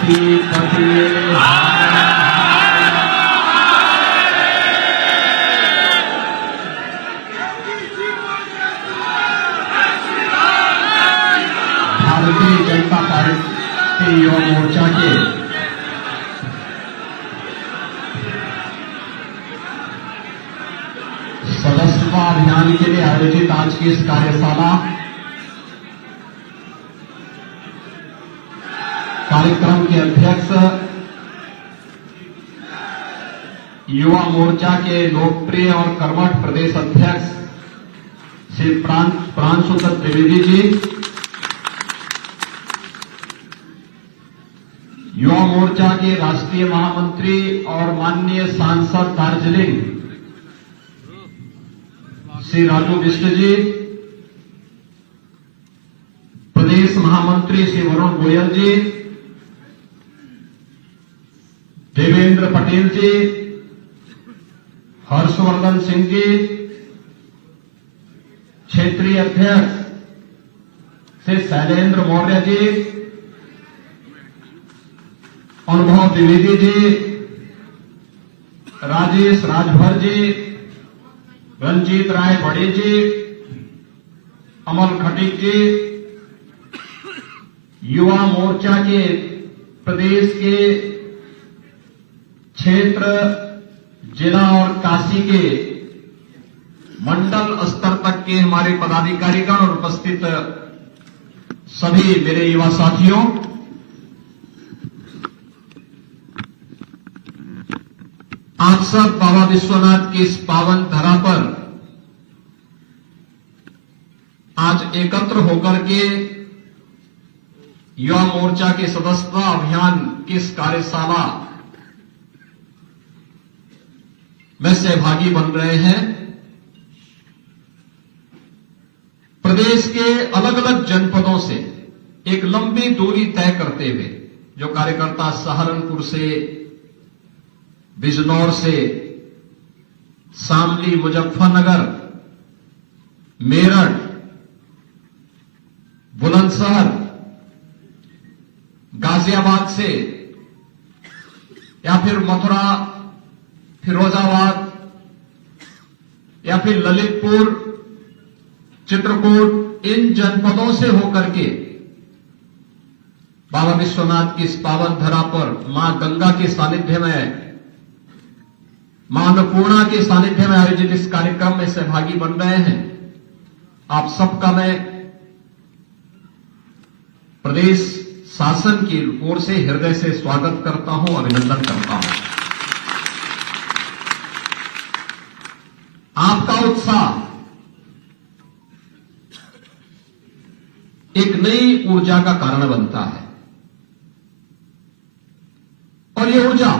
Bharti पतिये Bharatiya Janata party Yuva Morcha के सदस्यता अभियान के लिए आयोजित आज की इस कार्यक्रम के अध्यक्ष युवा मोर्चा के लोकप्रिय और कर्मठ प्रदेश अध्यक्ष श्री प्रांशु दत्त द्विवेदी जी, युवा मोर्चा के राष्ट्रीय महामंत्री और माननीय सांसद दार्जिलिंग श्री राजू बिष्ट जी, प्रदेश महामंत्री श्री वरुण गोयल जी, देवेंद्र पटेल जी, हर्षवर्धन सिंह जी, क्षेत्रीय अध्यक्ष श्री शैलेंद्र मौर्य जी, अनुभव द्विवेदी जी, राजेश राजभर जी, रंजीत राय बड़े जी, अमल खटीक जी, युवा मोर्चा के प्रदेश के क्षेत्र, जिला और काशी के मंडल स्तर तक के हमारे पदाधिकारीगण और उपस्थित सभी मेरे युवा साथियों, आप सब बाबा विश्वनाथ की इस पावन धरा पर आज एकत्र होकर के युवा मोर्चा के सदस्यता अभियान की इस कार्यशाला में सहभागी बन रहे हैं। प्रदेश के अलग अलग जनपदों से एक लंबी दूरी तय करते हुए जो कार्यकर्ता सहारनपुर से, बिजनौर से, शामली, मुजफ्फरनगर, मेरठ, बुलंदशहर, गाजियाबाद से या फिर मथुरा, फिरोजाबाद या फिर ललितपुर, चित्रकूट, इन जनपदों से होकर के बाबा विश्वनाथ की इस पावन धरा पर मां गंगा के सानिध्य में, मां अन्नपूर्णा के सानिध्य में आयोजित इस कार्यक्रम में सहभागी बन रहे हैं। आप सबका मैं प्रदेश शासन की ओर से हृदय से स्वागत करता हूं, अभिनंदन करता हूं। आपका उत्साह एक नई ऊर्जा का कारण बनता है और ये ऊर्जा,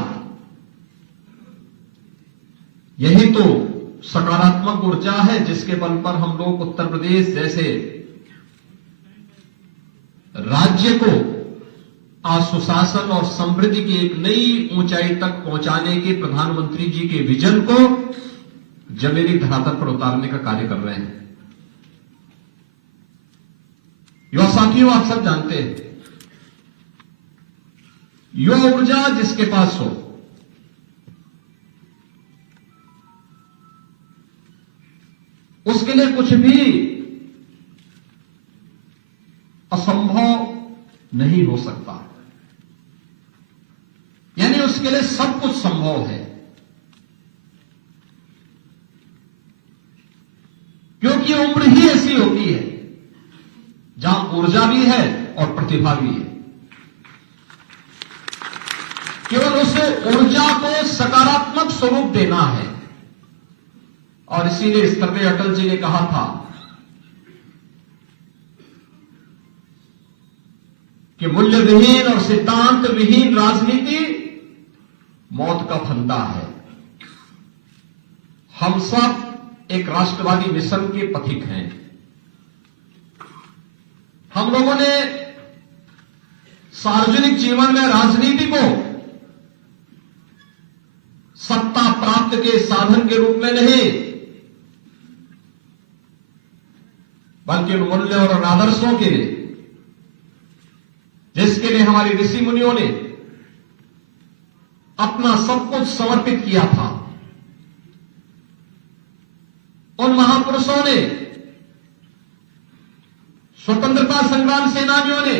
यही तो सकारात्मक ऊर्जा है जिसके बल पर हम लोग उत्तर प्रदेश जैसे राज्य को आज सुशासन और समृद्धि की एक नई ऊंचाई तक पहुंचाने के प्रधानमंत्री जी के विजन को जमीनी धरातल पर उतारने का कार्य कर रहे हैं। युवा साथियों, आप सब जानते हैं, युवा ऊर्जा जिसके पास हो उसके लिए कुछ भी असंभव नहीं हो सकता, यानी उसके लिए सब कुछ संभव है, क्योंकि उम्र ही ऐसी होती है जहां ऊर्जा भी है और प्रतिभा भी है। केवल उस ऊर्जा को सकारात्मक स्वरूप देना है और इसीलिए सर्वे अटल जी ने कहा था कि मूल्य विहीन और सिद्धांत विहीन राजनीति मौत का फंदा है। हम सब एक राष्ट्रवादी मिशन के पथिक हैं। हम लोगों ने सार्वजनिक जीवन में राजनीति को सत्ता प्राप्त के साधन के रूप में नहीं, बल्कि उन मूल्यों और आदर्शों के लिए जिसके लिए हमारे ऋषि मुनियों ने अपना सब कुछ समर्पित किया था। उन महापुरुषों ने, स्वतंत्रता संग्राम सेनानियों ने,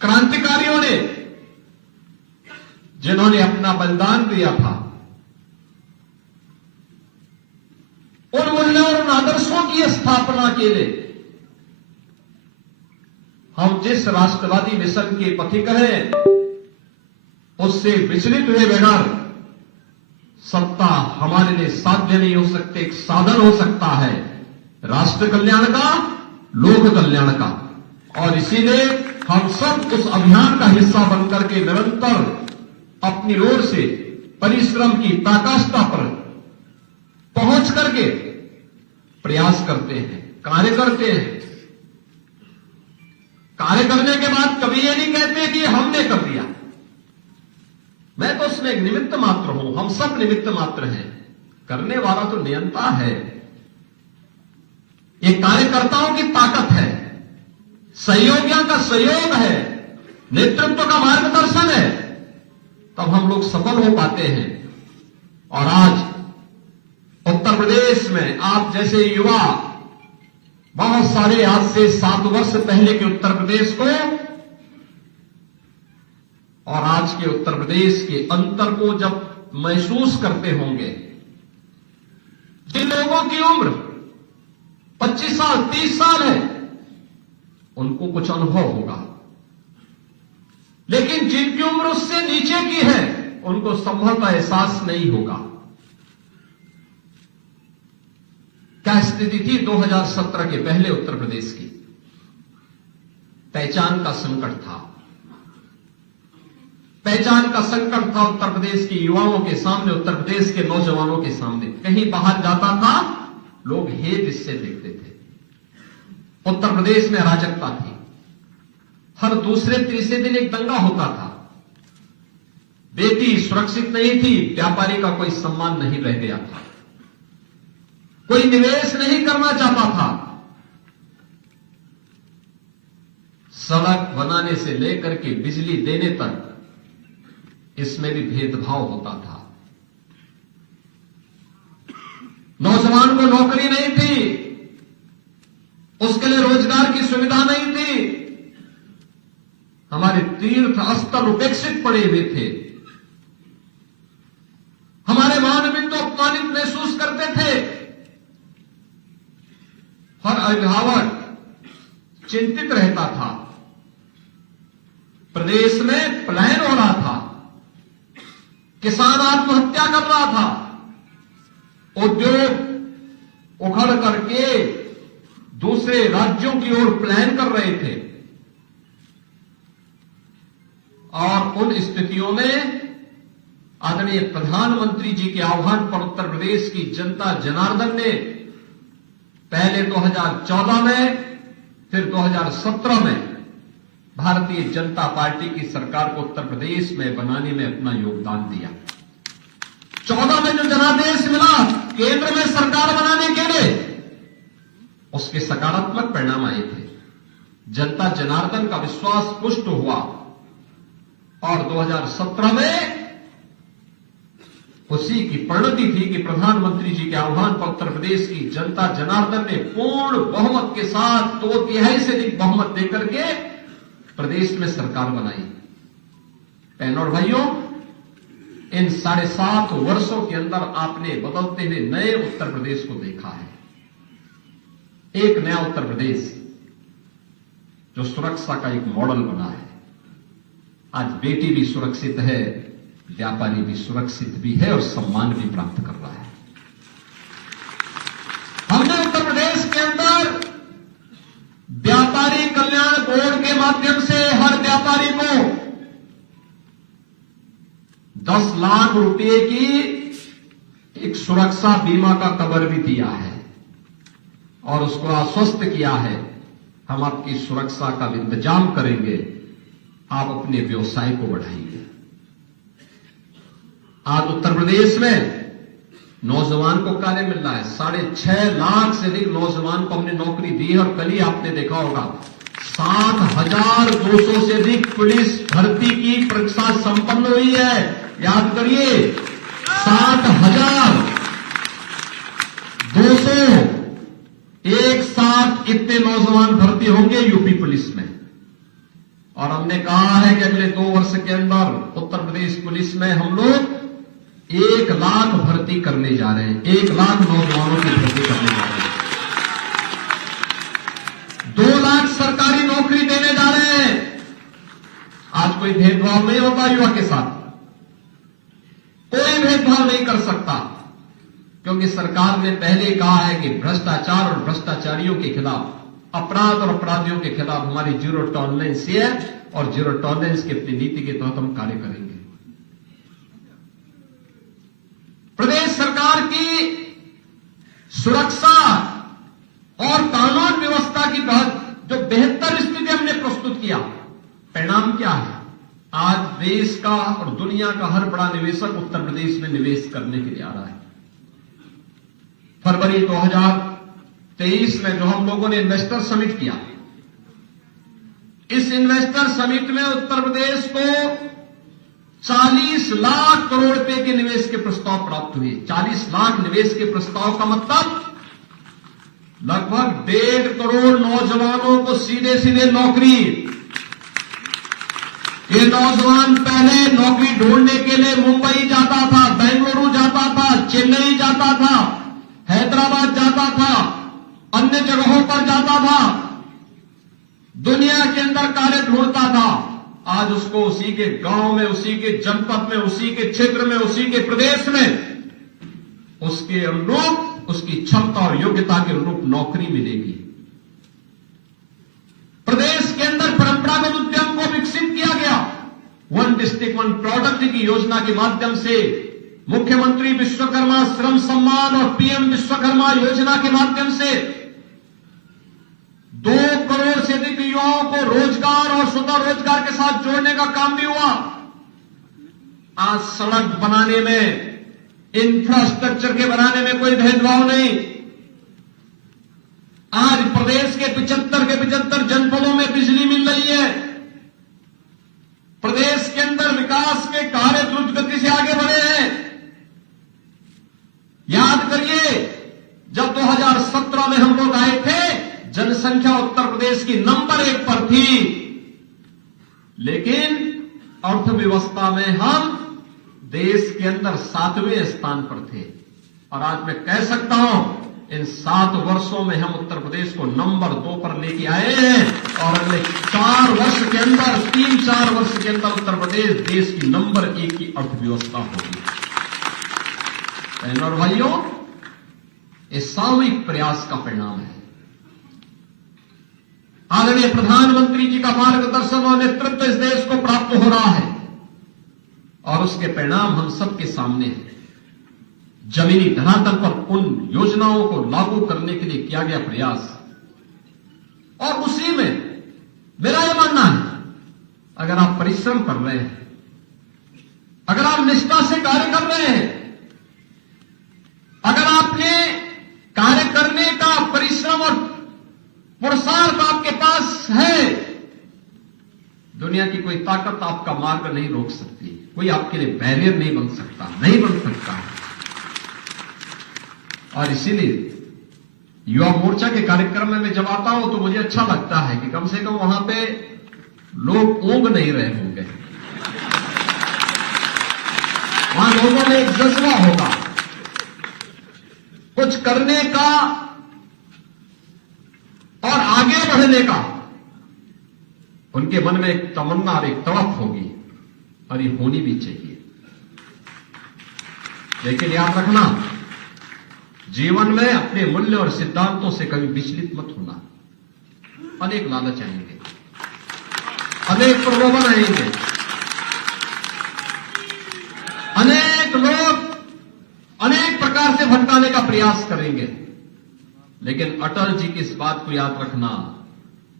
क्रांतिकारियों ने, जिन्होंने अपना बलिदान दिया था, उन मूल्यों और उन आदर्शों की स्थापना के लिए हम जिस राष्ट्रवादी मिशन के पथिक हैं, उससे विचलित हुए बगैर सत्ता हमारे लिए साध्य नहीं हो सकते। एक साधन हो सकता है राष्ट्र कल्याण का, लोक कल्याण का, और इसीलिए हम सब उस अभियान का हिस्सा बनकर के निरंतर अपनी ओर से परिश्रम की पराकाष्ठा पर पहुंच करके प्रयास करते हैं, कार्य करते हैं। कार्य करने के बाद कभी ये नहीं कहते कि हमने कर दिया, मैं तो उसमें एक निमित्त मात्र हूं, हम सब निमित्त मात्र हैं, करने वाला तो नियंता है। ये कार्यकर्ताओं की ताकत है, सहयोगियों का सहयोग है, नेतृत्व का मार्गदर्शन है, तब हम लोग सफल हो पाते हैं। और आज उत्तर प्रदेश में आप जैसे युवा बहुत सारे, आज से 7 वर्ष पहले के उत्तर प्रदेश को और आज के उत्तर प्रदेश के अंतर को जब महसूस करते होंगे, जिन लोगों की उम्र 25 साल 30 साल है उनको कुछ अनुभव होगा, लेकिन जिनकी उम्र उससे नीचे की है उनको संभवतः एहसास नहीं होगा। क्या स्थिति थी 2017 के पहले उत्तर प्रदेश की? पहचान का संकट था, पहचान का संकट था उत्तर प्रदेश के युवाओं के सामने, उत्तर प्रदेश के नौजवानों के सामने। कहीं बाहर जाता था, लोग हे दृश्य देखते थे। उत्तर प्रदेश में अराजकता थी, हर दूसरे तीसरे दिन एक दंगा होता था, बेटी सुरक्षित नहीं थी, व्यापारी का कोई सम्मान नहीं रह गया था, कोई निवेश नहीं करना चाहता था, सड़क बनाने से लेकर के बिजली देने तक इसमें भी भेदभाव होता था। नौजवान को नौकरी नहीं थी, उसके लिए रोजगार की सुविधा नहीं थी, हमारे तीर्थ स्थल उपेक्षित पड़े हुए थे, हमारे मानबिंदु अपमानित महसूस करते थे। हर अभिभावक चिंतित रहता था, प्रदेश में पलायन हो रहा था, किसान आत्महत्या कर रहा था, उद्योग उखड़ करके दूसरे राज्यों की ओर पलायन कर रहे थे। और उन स्थितियों में आदरणीय प्रधानमंत्री जी के आह्वान पर उत्तर प्रदेश की जनता जनार्दन ने पहले 2014 में, फिर 2017 में भारतीय जनता पार्टी की सरकार को उत्तर प्रदेश में बनाने में अपना योगदान दिया। 14 में जो जनादेश मिला केंद्र में सरकार बनाने के लिए, उसके सकारात्मक परिणाम आए थे, जनता जनार्दन का विश्वास पुष्ट हुआ। और 2017 में उसी की परिणति थी कि प्रधानमंत्री जी के आह्वान पर उत्तर प्रदेश की जनता जनार्दन ने पूर्ण बहुमत के साथ 2/3 से अधिक बहुमत देकर के प्रदेश में सरकार बनाई। बहनों और भाइयों, इन 7.5 वर्षों के अंदर आपने बदलते हुए नए उत्तर प्रदेश को देखा है। एक नया उत्तर प्रदेश जो सुरक्षा का एक मॉडल बना है। आज बेटी भी सुरक्षित है, व्यापारी भी सुरक्षित भी है और सम्मान भी प्राप्त कर रहा है। हमने उत्तर प्रदेश के अंदर व्यापारी कल्याण बोर्ड के माध्यम से हर व्यापारी को 10 लाख रुपए की एक सुरक्षा बीमा का कवर भी दिया है और उसको आश्वस्त किया है, हम आपकी सुरक्षा का इंतजाम करेंगे, आप अपने व्यवसाय को बढ़ाइए। आज उत्तर प्रदेश में नौजवान को कार्य मिल रहा है, 6.5 लाख से अधिक नौजवान को हमने नौकरी दी है। और कल ही आपने देखा होगा 7,200 से अधिक पुलिस भर्ती की परीक्षा संपन्न हुई है। याद करिए 60,200 एक साथ इतने नौजवान भर्ती होंगे यूपी पुलिस में। और हमने कहा है कि अगले 2 वर्ष के अंदर उत्तर प्रदेश पुलिस में हम लोग 1 लाख भर्ती करने जा रहे हैं। 1 लाख नौजवानों की भर्ती करने जा रहे हैं। 2 लाख सरकारी नौकरी देने जा रहे हैं। आज कोई भेदभाव नहीं होता युवा के साथ, कोई भेदभाव नहीं कर सकता, क्योंकि सरकार ने पहले कहा है कि भ्रष्टाचार और भ्रष्टाचारियों के खिलाफ, अपराध और अपराधियों के खिलाफ हमारी जीरो टॉलरेंस है और जीरो टॉलरेंस की अपनी नीति के तहत हम कार्य करेंगे। प्रदेश सरकार की सुरक्षा और कानून व्यवस्था की जो बेहतर स्थिति हमने प्रस्तुत किया, परिणाम क्या है? आज देश का और दुनिया का हर बड़ा निवेशक उत्तर प्रदेश में निवेश करने के लिए आ रहा है। फरवरी 2023 में जो हम लोगों ने इन्वेस्टर समिट किया, इस इन्वेस्टर समिट में उत्तर प्रदेश को 40 लाख करोड़ रुपए के निवेश के प्रस्ताव प्राप्त हुए। 40 लाख निवेश के प्रस्ताव का मतलब लगभग 1.5 करोड़ नौजवानों को सीधे सीधे नौकरी। ये नौजवान पहले नौकरी ढूंढने के लिए मुंबई जाता था, बेंगलुरु जाता था, चेन्नई जाता था, हैदराबाद जाता था, अन्य जगहों पर जाता था, दुनिया के अंदर कार्य ढूंढता था। आज उसको उसी के गांव में, उसी के जनपद में, उसी के क्षेत्र में, उसी के प्रदेश में उसके अनुरूप, उसकी क्षमता और योग्यता के अनुरूप नौकरी मिलेगी। प्रदेश के अंदर परंपरागत उद्यम को विकसित किया गया। 1 डिस्ट्रिक्ट 1 प्रोडक्ट की योजना के माध्यम से मुख्यमंत्री विश्वकर्मा श्रम सम्मान और पीएम विश्वकर्मा योजना के माध्यम से 2 करोड़ से अधिक युवाओं को रोजगार और स्वतः रोजगार के साथ जोड़ने का काम भी हुआ। आज सड़क बनाने में, इंफ्रास्ट्रक्चर के बनाने में कोई भेदभाव नहीं। आज प्रदेश के 75 जनपदों में बिजली मिल रही है। प्रदेश के अंदर विकास के कार्य द्रुत गति से आगे बढ़े हैं। याद करिए, जब 2017 में हम लोग आए थे, जनसंख्या उत्तर प्रदेश की नंबर 1 पर थी, लेकिन अर्थव्यवस्था में हम देश के अंदर 7वें स्थान पर थे। और आज मैं कह सकता हूं, इन 7 वर्षों में हम उत्तर प्रदेश को नंबर 2 पर लेके आए हैं। और अगले 4 वर्ष के अंदर, 3-4 वर्ष के अंदर उत्तर प्रदेश देश की नंबर 1 की अर्थव्यवस्था होगी। बहनों और भाइयों, इस सामूहिक प्रयास का परिणाम है। आदरणीय प्रधानमंत्री जी का मार्गदर्शन और नेतृत्व इस देश को प्राप्त हो रहा है और उसके परिणाम हम सबके सामने हैं। जमीनी धरातल पर उन योजनाओं को लागू करने के लिए किया गया प्रयास, और उसी में मेरा यह मानना है, अगर आप परिश्रम कर रहे हैं, अगर आप निष्ठा से कार्य कर रहे हैं, अगर आपने कार्य करने का परिश्रम और पुरुषार्थ आपके पास है, दुनिया की कोई ताकत आपका मार्ग नहीं रोक सकती। कोई आपके लिए बैरियर नहीं बन सकता, नहीं बन सकता। और इसीलिए युवा मोर्चा के कार्यक्रम में मैं जब आता हूं तो मुझे अच्छा लगता है कि कम से कम वहां पे लोग ऊंघ नहीं रहे होंगे। वहां लोगों में एक जज्बा होगा कुछ करने का और आगे बढ़ने का। उनके मन में एक तमन्ना और एक तड़प होगी, और ये होनी भी चाहिए। लेकिन याद रखना, जीवन में अपने मूल्य और सिद्धांतों से कभी विचलित मत होना। अनेक लालच आएंगे, अनेक प्रलोभन आएंगे, अनेक लोग अनेक प्रकार से भटकाने का प्रयास करेंगे, लेकिन अटल जी की इस बात को याद रखना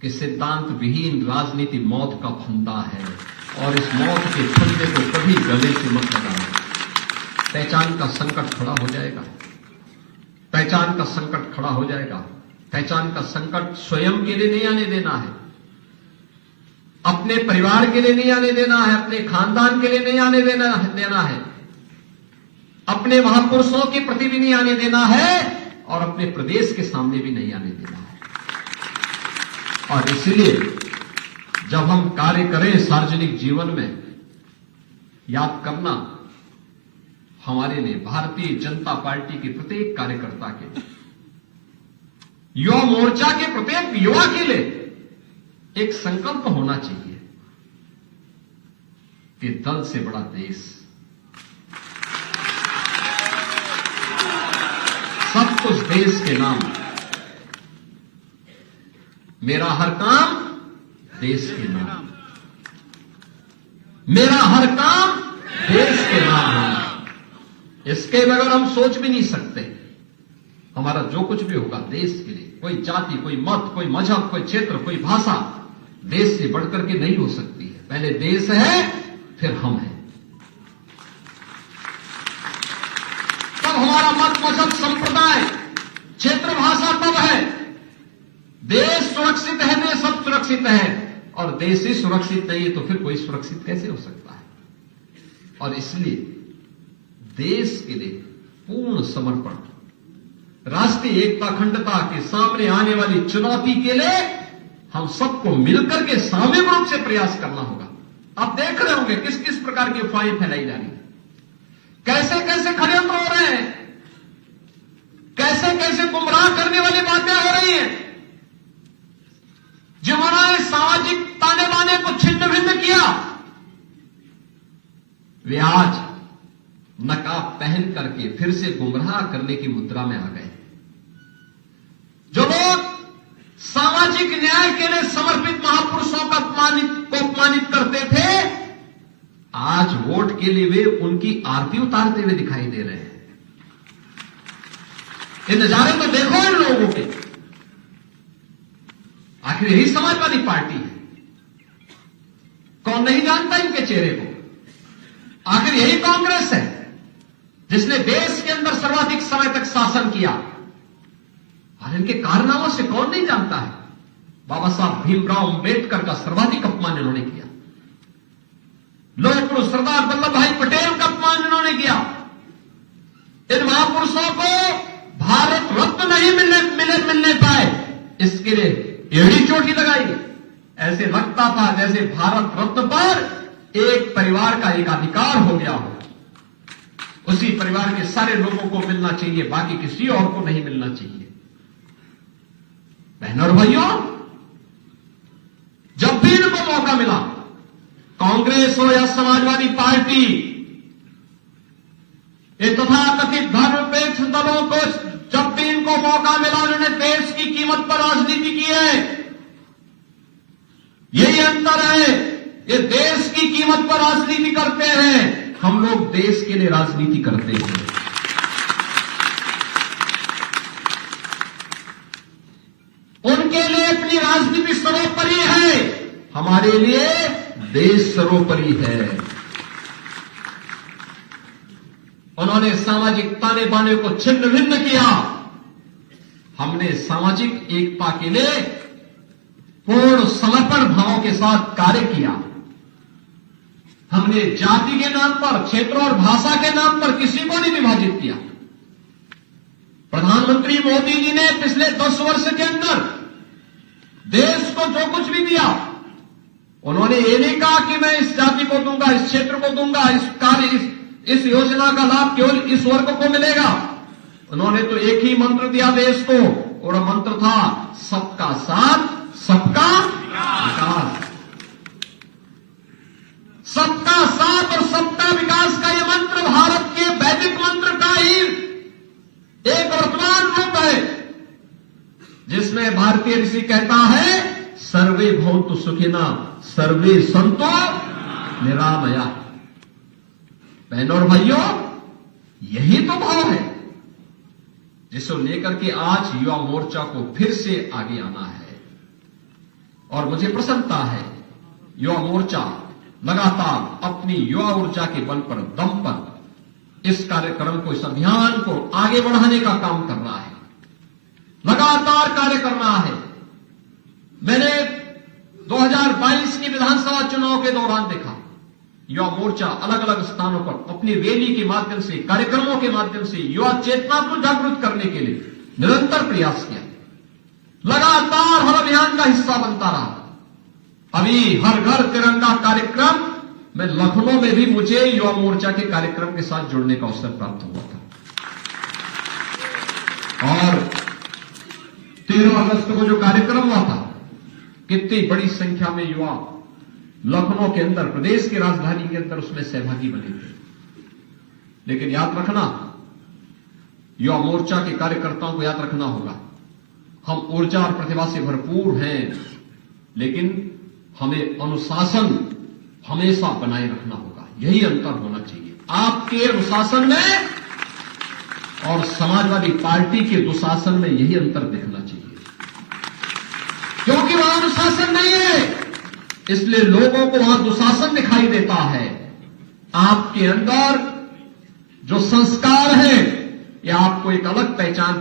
कि सिद्धांत विहीन राजनीति मौत का फंदा है, और इस मौत के फंदे को कभी गले से मत लगाना। पहचान का संकट खड़ा हो जाएगा, पहचान का संकट खड़ा हो जाएगा। पहचान का संकट स्वयं के लिए नहीं आने देना है। अपने परिवार के लिए नहीं आने देना है, अपने खानदान के लिए नहीं आने देना है, अपने महापुरुषों के प्रति भी नहीं आने देना है और अपने प्रदेश के सामने भी नहीं आने देना है। और इसलिए जब हम कार्य करें सार्वजनिक जीवन में, याद करना हमारे लिए, भारतीय जनता पार्टी के प्रत्येक कार्यकर्ता के लिए, युवा मोर्चा के प्रत्येक युवा के लिए एक संकल्प होना चाहिए कि दल से बड़ा देश, सब कुछ देश के नाम, मेरा हर काम देश के नाम, मेरा हर काम देश के नाम होना। इसके बगैर हम सोच भी नहीं सकते। हमारा जो कुछ भी होगा देश के लिए, कोई जाति, कोई मत, कोई मजहब, कोई क्षेत्र, कोई भाषा देश से बढ़कर के नहीं हो सकती है। पहले देश है, फिर हम हैं। तब हमारा मत, मजहब, संप्रदाय, क्षेत्र, भाषा तब है। देश सुरक्षित है, देश सब सुरक्षित है। और देश ही सुरक्षित नहीं है तो फिर कोई सुरक्षित कैसे हो सकता है। और इसलिए देश के लिए पूर्ण समर्पण, राष्ट्रीय एकता अखंडता के सामने आने वाली चुनौती के लिए हम सबको मिलकर के सामूहिक रूप से प्रयास करना होगा। आप देख रहे होंगे किस किस प्रकार की अफवाहें फैलाई जा रही है, कैसे कैसे षड्यंत्र हो रहे हैं, कैसे कैसे गुमराह करने वाली बातें हो रही हैं। जिन्होंने सामाजिक ताने बाने को छिन्न भिन्न किया, वे आज नकाब पहन करके फिर से गुमराह करने की मुद्रा में आ गए। जो लोग सामाजिक न्याय के लिए समर्पित महापुरुषों का अपमानित करते थे, आज वोट के लिए वे उनकी आरती उतारते हुए दिखाई दे रहे हैं। ये नजारे तो देखो इन लोगों के। आखिर यही समाजवादी पार्टी है, कौन नहीं जानता इनके चेहरे को। आखिर यही कांग्रेस है जिसने देश के अंदर सर्वाधिक समय तक शासन किया। और इनके कारनामों से कौन नहीं जानता है। बाबा साहब भीमराव अंबेडकर का सर्वाधिक अपमान इन्होंने किया, लोह पुरुष सरदार वल्लभ भाई पटेल का अपमान इन्होंने किया। इन महापुरुषों को भारत रत्न नहीं मिलने पाए, इसके लिए एड़ी चोटी लगाई। ऐसे लगता था जैसे भारत रत्न पर एक परिवार का एक अधिकार हो गया हो, उसी परिवार के सारे लोगों को मिलना चाहिए, बाकी किसी और को नहीं मिलना चाहिए। बहनों और भाइयों, जब भी इनको मौका मिला, कांग्रेस हो या समाजवादी पार्टी, ये तथाकथित धर्मनिरपेक्ष दलों को जब भी इनको मौका मिला, उन्होंने देश की कीमत पर राजनीति की है। यही अंतर है, ये देश की कीमत पर राजनीति करते हैं, हम लोग देश के लिए राजनीति करते हैं। उनके लिए अपनी राजनीति सर्वोपरि है, हमारे लिए देश सर्वोपरि है। उन्होंने सामाजिक ताने बाने को छिन्न भिन्न किया, हमने सामाजिक एकता के लिए पूर्ण समर्पण भावों के साथ कार्य किया। हमने जाति के नाम पर, क्षेत्र और भाषा के नाम पर किसी को नहीं विभाजित किया। प्रधानमंत्री मोदी जी ने पिछले 10 वर्ष के अंदर देश को जो कुछ भी दिया, उन्होंने ये नहीं कहा कि मैं इस जाति को दूंगा, इस क्षेत्र को दूंगा, इस योजना का लाभ केवल इस वर्ग को मिलेगा। उन्होंने तो एक ही मंत्र दिया देश को, और मंत्र था सबका साथ, सबका विकास। सबका साथ और सबका विकास का यह मंत्र भारत के वैदिक मंत्र का ही एक वर्तमान रूप है, जिसमें भारतीय ऋषि कहता है सर्वे भवन्तु सुखिनः सर्वे सन्तु निरामया। बहनों और भाइयों, यही तो भाव है जिसको लेकर के आज युवा मोर्चा को फिर से आगे आना है। और मुझे प्रसन्नता है, युवा मोर्चा लगातार अपनी युवा ऊर्जा के बल पर, दम पर इस कार्यक्रम को, इस अभियान को आगे बढ़ाने का काम कर रहा है, लगातार कार्य कर रहा है। मैंने 2022 के विधानसभा चुनाव के दौरान देखा, युवा मोर्चा अलग अलग स्थानों पर अपनी रैली के माध्यम से, कार्यक्रमों के माध्यम से युवा चेतना को जागृत करने के लिए निरंतर प्रयास किया, लगातार हर अभियान का हिस्सा बनता रहा। अभी हर घर तिरंगा कार्यक्रम में लखनऊ में भी मुझे युवा मोर्चा के कार्यक्रम के साथ जुड़ने का अवसर प्राप्त हुआ था। और 13 अगस्त को जो कार्यक्रम हुआ था, कितनी बड़ी संख्या में युवा लखनऊ के अंदर, प्रदेश की राजधानी के अंदर उसमें सहभागी बने थे। लेकिन याद रखना, युवा मोर्चा के कार्यकर्ताओं को याद रखना होगा, हम ऊर्जा और प्रतिभा से भरपूर हैं, लेकिन हमें अनुशासन हमेशा बनाए रखना होगा। यही अंतर होना चाहिए आपके अनुशासन में और समाजवादी पार्टी के दुशासन में, यही अंतर दिखना चाहिए। क्योंकि वहां अनुशासन नहीं है, इसलिए लोगों को वहां दुशासन दिखाई देता है। आपके अंदर जो संस्कार है, यह आपको एक अलग पहचान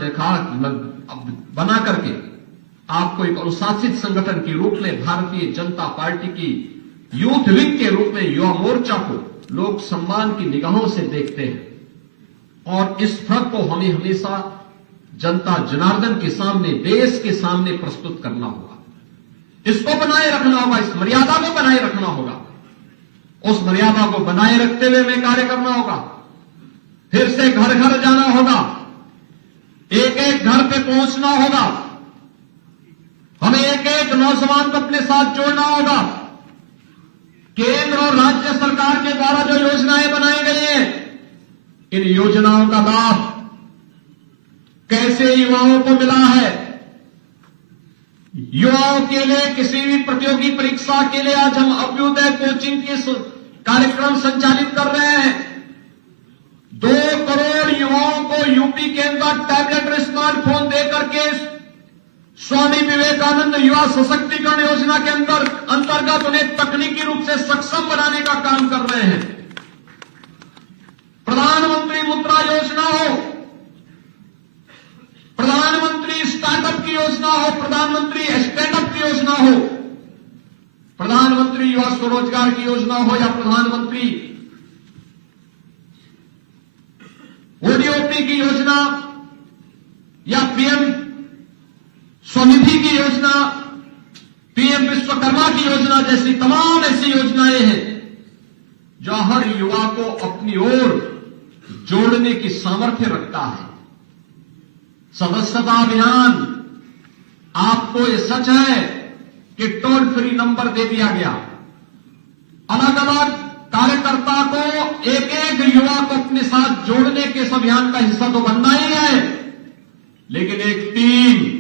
बना करके आपको एक अनुशासित संगठन के रूप में, भारतीय जनता पार्टी की यूथ विंग के रूप में युवा मोर्चा को लोग सम्मान की निगाहों से देखते हैं। और इस फर्क को हमें हमेशा जनता जनार्दन के सामने, देश के सामने प्रस्तुत करना होगा। इसको बनाए रखना होगा, इस मर्यादा को बनाए रखना होगा। उस मर्यादा को बनाए रखते हुए हमें कार्य करना होगा। फिर से घर घर जाना होगा, एक एक घर पे पहुंचना होगा, हमें एक एक नौजवान को अपने साथ जोड़ना होगा। केंद्र और राज्य सरकार के द्वारा जो योजनाएं बनाई गई हैं, इन योजनाओं का लाभ कैसे युवाओं को मिला है। युवाओं के लिए किसी भी प्रतियोगी परीक्षा के लिए आज हम अभ्युदय कोचिंग के कार्यक्रम संचालित कर रहे हैं। 2 करोड़ युवाओं को यूपी के अंदर टैबलेट और स्मार्टफोन देकर के स्वामी विवेकानंद युवा सशक्तिकरण योजना के अंतर्गत उन्हें तकनीकी रूप से सक्षम बनाने का काम कर रहे हैं। प्रधानमंत्री मुद्रा योजना हो, प्रधानमंत्री स्टार्टअप की योजना हो, प्रधानमंत्री स्टैंडअप की योजना हो, प्रधानमंत्री युवा स्वरोजगार की योजना हो, या प्रधानमंत्री ओडीओपी की योजना, या पीएम स्वनिधि की योजना, पीएम विश्वकर्मा की योजना जैसी तमाम ऐसी योजनाएं हैं जो हर युवा को अपनी ओर जोड़ने की सामर्थ्य रखता है। सदस्यता अभियान, आपको यह सच है कि टोल फ्री नंबर दे दिया गया। अलग अलग कार्यकर्ता को, एक एक युवा को अपने साथ जोड़ने के इस अभियान का हिस्सा तो बनना ही है, लेकिन एक टीम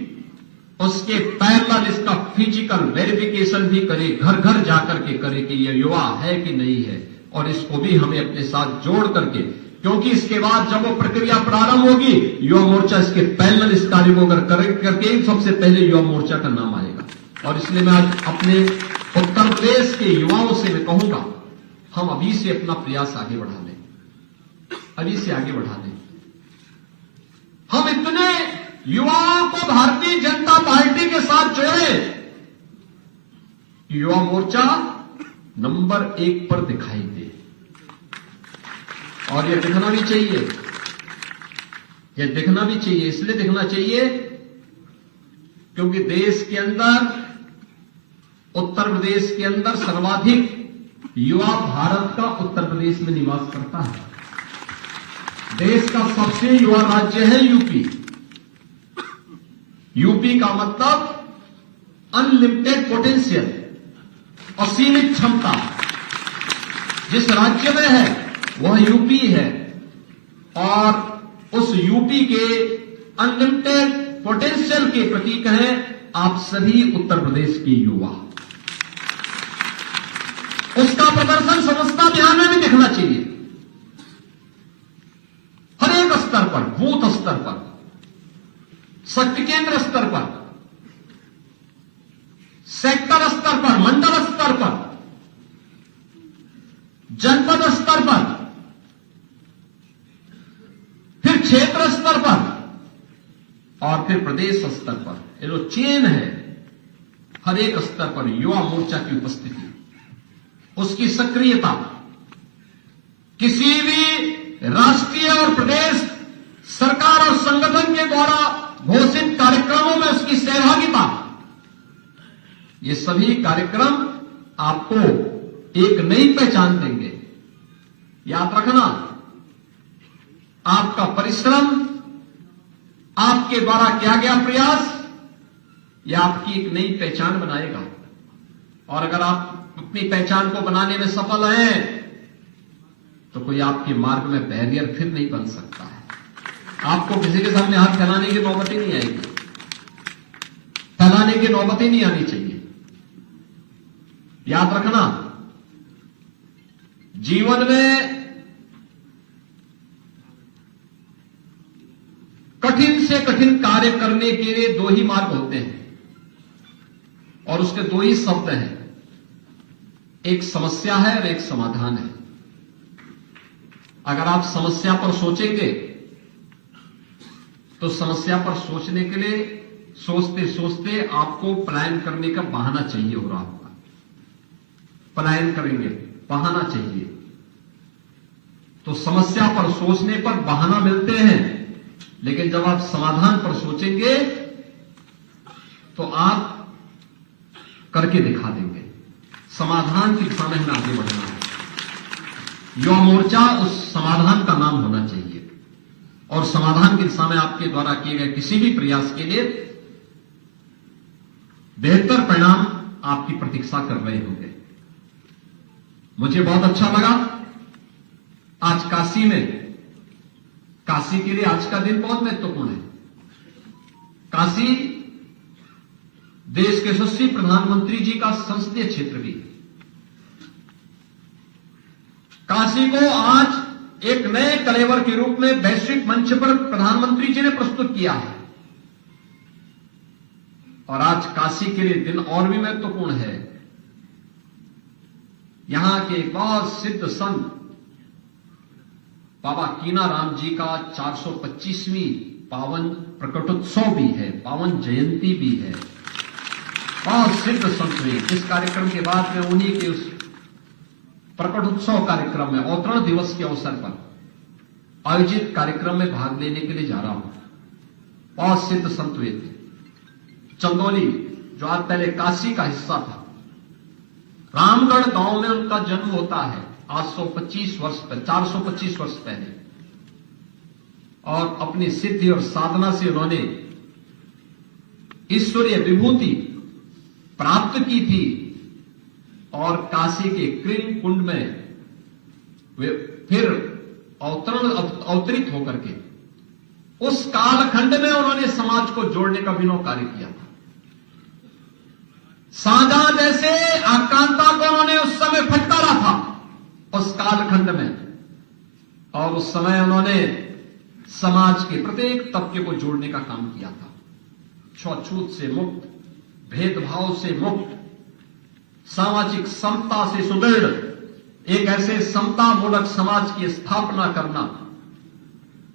उसके पैरेलल इसका फिजिकल वेरिफिकेशन भी करे, घर घर जाकर के करे कि यह युवा है कि नहीं है, और इसको भी हमें अपने साथ जोड़ करके, क्योंकि इसके बाद जब वो प्रक्रिया प्रारंभ होगी, युवा मोर्चा इसके पैरेलल इस कार्य को करके सबसे पहले युवा मोर्चा का नाम आएगा। और इसलिए मैं आज अपने उत्तर प्रदेश के युवाओं से मैं कहूंगा, हम अभी से अपना प्रयास आगे बढ़ा लें, अभी से आगे बढ़ा लें। हम इतने युवाओं को भारतीय जनता पार्टी के साथ जोड़े, युवा मोर्चा नंबर 1 पर दिखाई दे। और यह दिखना भी चाहिए, यह दिखना भी चाहिए। इसलिए दिखना चाहिए क्योंकि देश के अंदर, उत्तर प्रदेश के अंदर सर्वाधिक युवा भारत का उत्तर प्रदेश में निवास करता है। देश का सबसे युवा राज्य है यूपी। यूपी का मतलब अनलिमिटेड पोटेंशियल, असीमित क्षमता जिस राज्य में है वह यूपी है। और उस यूपी के अनलिमिटेड पोटेंशियल के प्रतीक हैं आप सभी उत्तर प्रदेश के युवा। उसका प्रदर्शन सदस्यता अभियान में भी दिखना चाहिए, हर एक स्तर पर, बूथ स्तर पर, शक्ति केंद्र स्तर पर, सेक्टर स्तर पर, मंडल स्तर पर, जनपद स्तर पर, फिर क्षेत्र स्तर पर और फिर प्रदेश स्तर पर। ये जो चेन है, हर एक स्तर पर युवा मोर्चा की उपस्थिति, उसकी सक्रियता, किसी भी राष्ट्रीय और प्रदेश सरकार और संगठन के द्वारा घोषित कार्यक्रमों में उसकी सहभागिता, ये सभी कार्यक्रम आपको एक नई पहचान देंगे। याद रखना, आपका परिश्रम, आपके द्वारा किया गया प्रयास, यह आपकी एक नई पहचान बनाएगा। और अगर आप अपनी पहचान को बनाने में सफल हैं, तो कोई आपके मार्ग में बैरियर फिर नहीं बन सकता है। आपको किसी के सामने हाथ फैलाने की नौबत ही नहीं आएगी, फैलाने की नौबत ही नहीं आनी चाहिए। याद रखना, जीवन में कठिन से कठिन कार्य करने के लिए दो ही मार्ग होते हैं और उसके दो ही शब्द हैं, एक समस्या है और एक समाधान है। अगर आप समस्या पर सोचेंगे तो समस्या पर सोचने के लिए सोचते सोचते आपको पलायन करने का बहाना चाहिए हो रहा होगा। पलायन करेंगे, बहाना चाहिए। तो समस्या पर सोचने पर बहाना मिलते हैं, लेकिन जब आप समाधान पर सोचेंगे तो आप करके दिखा देंगे। समाधान की दिशा में हमें आगे बढ़ना है। युवा मोर्चा उस समाधान का नाम होना चाहिए और समाधान की दिशा में आपके द्वारा किए गए किसी भी प्रयास के लिए बेहतर परिणाम आपकी प्रतीक्षा कर रहे होंगे। मुझे बहुत अच्छा लगा आज काशी में, काशी के लिए आज का दिन बहुत महत्वपूर्ण है। काशी देश के यशस्वी प्रधानमंत्री जी का संसदीय क्षेत्र भी है। काशी को आज एक नए कलेवर के रूप में वैश्विक मंच पर प्रधानमंत्री जी ने प्रस्तुत किया है और आज काशी के लिए दिन और भी महत्वपूर्ण है। यहां के बहुत सिद्ध संत बाबा कीनाराम जी का 425वीं पावन प्रकटोत्सव भी है, पावन जयंती भी है। बहुत सिद्ध संत हुए। इस कार्यक्रम के बाद में उन्हीं के उस प्रकटोत्सव कार्यक्रम में अवतरण दिवस के अवसर पर आयोजित कार्यक्रम में भाग लेने के लिए जा रहा हूं। बहुत सिद्ध संत हुए थे। चंदौली, जो आज पहले काशी का हिस्सा था, रामगढ़ गांव में उनका जन्म होता है आज 425 वर्ष पहले। और अपनी सिद्धि और साधना से उन्होंने ईश्वरीय विभूति प्राप्त की थी और काशी के क्रीम कुंड में वे फिर अवतरित होकर के उस कालखंड में उन्होंने समाज को जोड़ने का विनोद कार्य किया था। शाहजहां जैसे आक्रांता को उन्होंने उस समय फटकारा था उस कालखंड में, और उस समय उन्होंने समाज के प्रत्येक तबके को जोड़ने का काम किया था। छूत से मुक्त, भेदभाव से मुक्त, सामाजिक समता से सुदृढ़ एक ऐसे समता मूलक समाज की स्थापना करना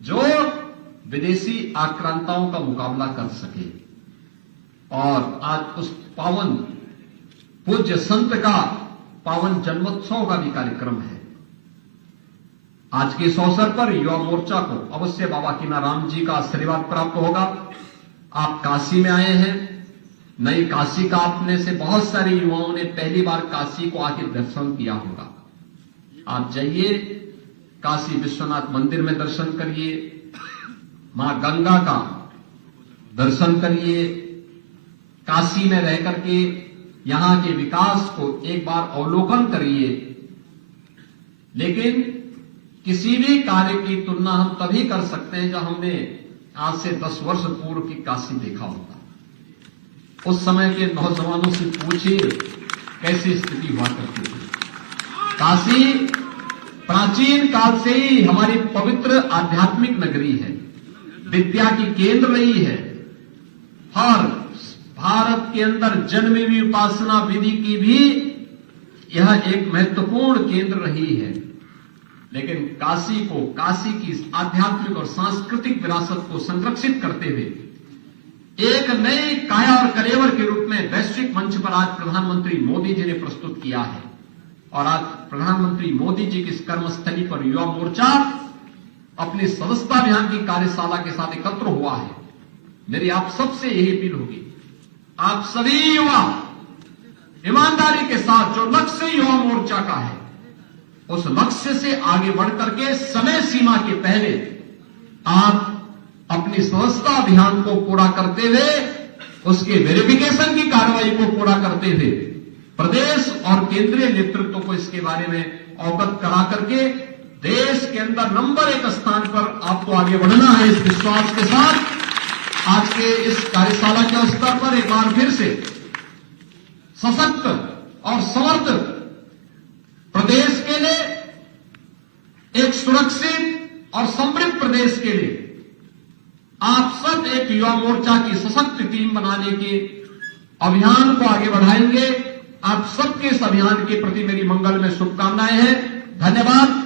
जो विदेशी आक्रांताओं का मुकाबला कर सके। और आज उस पावन पूज्य संत का पावन जन्मोत्सव का भी कार्यक्रम है। आज के इस अवसर पर युवा मोर्चा को अवश्य बाबा कीनाराम जी का आशीर्वाद प्राप्त होगा। आप काशी में आए हैं, नई काशी का आपने से बहुत सारे युवाओं ने पहली बार काशी को आके दर्शन किया होगा। आप जाइए, काशी विश्वनाथ मंदिर में दर्शन करिए, मां गंगा का दर्शन करिए, काशी में रह करके यहां के विकास को एक बार अवलोकन करिए। लेकिन किसी भी कार्य की तुलना हम तभी कर सकते हैं जब हमने आज से 10 वर्ष पूर्व की काशी देखा होगा। उस समय के नौजवानों से पूछिए कैसी स्थिति हुआ करती थी। काशी प्राचीन काल से ही हमारी पवित्र आध्यात्मिक नगरी है, विद्या की केंद्र रही है। और भारत के अंदर जन्मी हुई उपासना विधि की भी यह एक महत्वपूर्ण केंद्र रही है। लेकिन काशी की आध्यात्मिक और सांस्कृतिक विरासत को संरक्षित करते हुए एक नए काया और कलेवर के रूप में वैश्विक मंच पर आज प्रधानमंत्री मोदी जी ने प्रस्तुत किया है। और आज प्रधानमंत्री मोदी जी की इस कर्मस्थली पर युवा मोर्चा अपनी सदस्यता अभियान की कार्यशाला के साथ एकत्र हुआ है। मेरी आप सबसे यही अपील होगी, आप सभी युवा ईमानदारी के साथ जो लक्ष्य युवा मोर्चा का है, उस लक्ष्य से आगे बढ़ करके समय सीमा के पहले आप अपनी सदस्यता अभियान को पूरा करते हुए, उसके वेरिफिकेशन की कार्रवाई को पूरा करते हुए प्रदेश और केंद्रीय नेतृत्व को इसके बारे में अवगत करा करके देश के अंदर नंबर 1 स्थान पर आपको आगे बढ़ना है। इस विश्वास के साथ आज के इस कार्यशाला के स्तर पर एक बार फिर से सशक्त और समर्थ प्रदेश के लिए, एक सुरक्षित और समृद्ध प्रदेश के लिए आप सब एक युवा मोर्चा की सशक्त टीम बनाने के अभियान को आगे बढ़ाएंगे। आप सबके इस अभियान के प्रति मेरी मंगल में शुभकामनाएं हैं। धन्यवाद।